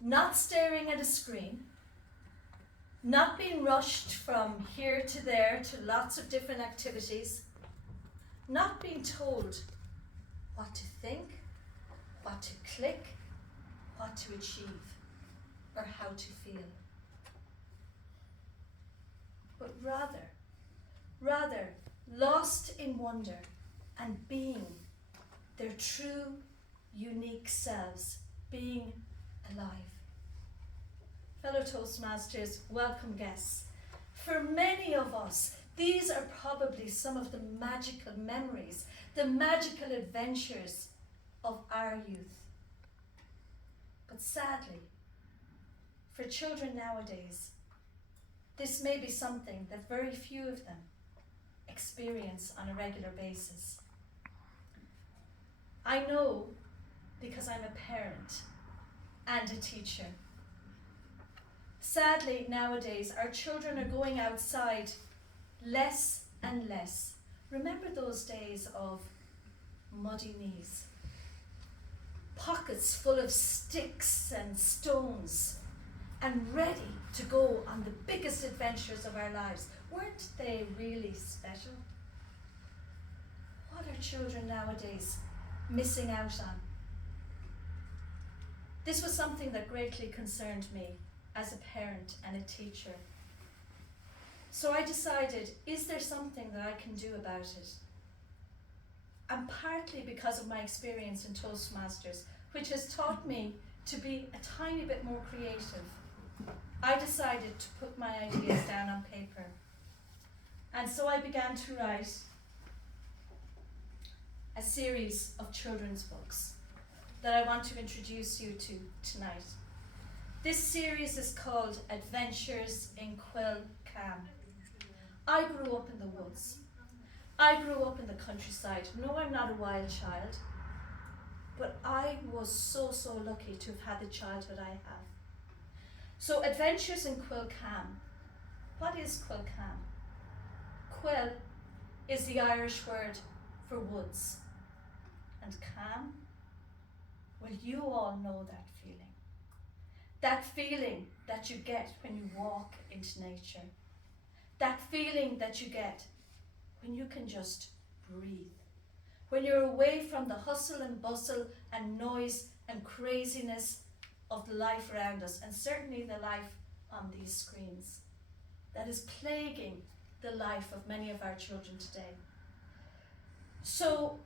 not staring at a screen, not being rushed from here to there to lots of different activities, not being told what to think, what to click, what to achieve, or how to feel. But rather lost in wonder and being their true, unique selves, being alive. Fellow Toastmasters, welcome guests. For many of us, these are probably some of the magical memories, the magical adventures of our youth. But sadly, for children nowadays, this may be something that very few of them experience on a regular basis. I know because I'm a parent and a teacher. Sadly, nowadays, our children are going outside less and less. Remember those days of muddy knees, pockets full of sticks and stones, and ready to go on the biggest adventures of our lives. Weren't they really special? What are children nowadays missing out on? This was something that greatly concerned me as a parent and a teacher. So I decided, is there something that I can do about it? And partly because of my experience in Toastmasters, which has taught me to be a tiny bit more creative, I decided to put my ideas down on paper. And so I began to write a series of children's books that I want to introduce you to tonight. This series is called Adventures in Coill Calm. I grew up in the woods. I grew up in the countryside. No, I'm not a wild child, but I was so lucky to have had the childhood I have. So Adventures in Coill Calm. What is Coill Calm? Coill is the Irish word for woods. And calm? Well, you all know that feeling. That feeling that you get when you walk into nature. That feeling that you get when you can just breathe. When you're away from the hustle and bustle and noise and craziness of the life around us, and certainly the life on these screens that is plaguing the life of many of our children today. So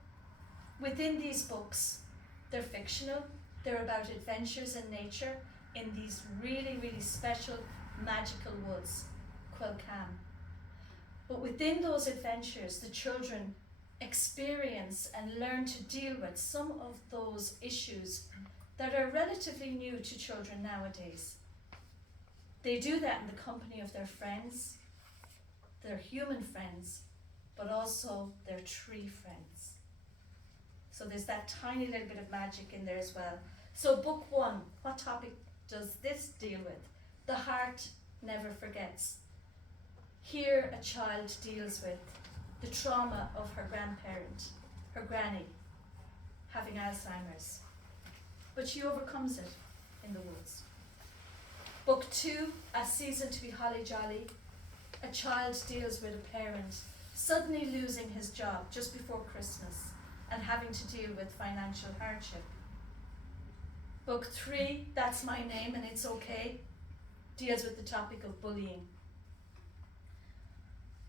within these books, they're fictional, they're about adventures in nature in these really special magical woods, Coill Calm. But within those adventures, the children experience and learn to deal with some of those issues that are relatively new to children nowadays. They do that in the company of their friends, their human friends, but also their tree friends. So there's that tiny little bit of magic in there as well. So book one, what topic does this deal with? The heart never forgets. Here a child deals with the trauma of her grandparent, her granny, having Alzheimer's. But she overcomes it in the woods. Book two, A Season to be Holly Jolly. A child deals with a parent suddenly losing his job just before Christmas and having to deal with financial hardship. Book three, That's My Name and It's Okay, deals with the topic of bullying.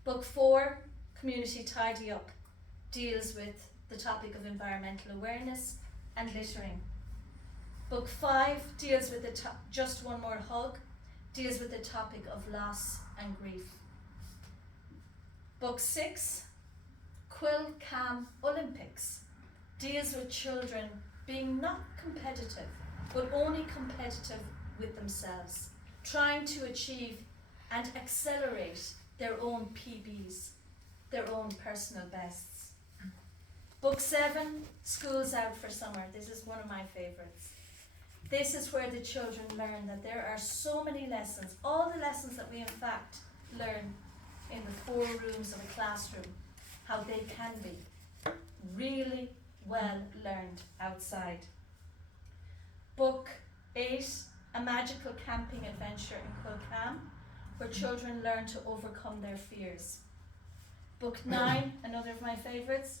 Book four, Community Tidy Up, deals with the topic of environmental awareness and littering. Book five deals with the Just One More Hug, deals with the topic of loss and grief. Book six, Coill Calm Olympics, deals with children being not competitive, but only competitive with themselves, trying to achieve and accelerate their own PBs, their own personal bests. Book seven, School's Out for Summer. This is one of my favourites. This is where the children learn that there are so many lessons, all the lessons that we in fact learn in the four rooms of a classroom, how they can be really well learned outside. Book 8, a magical camping adventure in Coill Calm, where children learn to overcome their fears. Book 9, another of my favourites,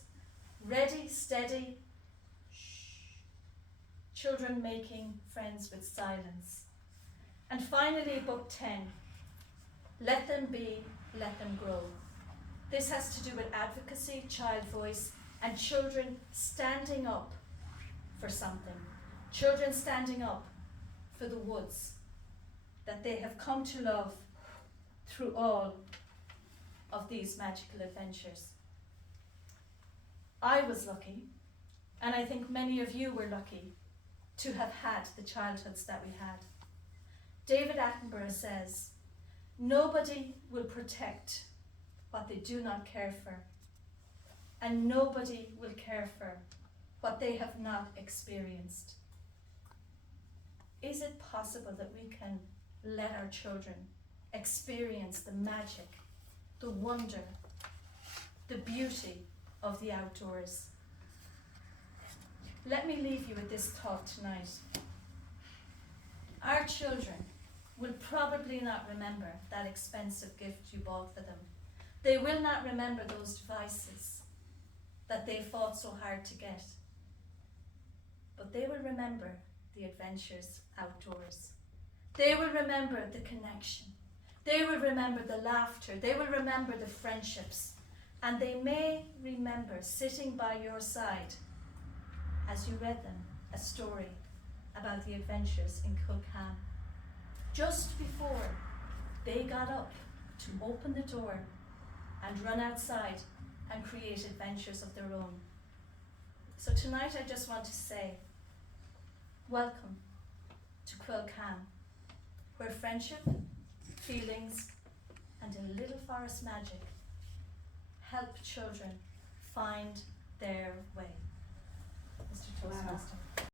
Ready, Steady, Shh. Children making friends with silence. And finally, book 10, Let Them Be, Let Them Grow. This has to do with advocacy, child voice, and children standing up for something. Children standing up for the woods that they have come to love through all of these magical adventures. I was lucky, and I think many of you were lucky, to have had the childhoods that we had. David Attenborough says, "Nobody will protect what they do not care for, and nobody will care for what they have not experienced." Is it possible that we can let our children experience the magic, the wonder, the beauty of the outdoors? Let me leave you with this thought tonight. Our children will probably not remember that expensive gift you bought for them. They will not remember those devices that they fought so hard to get. But they will remember the adventures outdoors. They will remember the connection. They will remember the laughter. They will remember the friendships. And they may remember sitting by your side as you read them a story about the adventures in Coill Calm, just before they got up to open the door and run outside and create adventures of their own. So tonight I just want to say, welcome to Coill Calm, where friendship, feelings, and a little forest magic help children find their way. Mr. Toastmaster.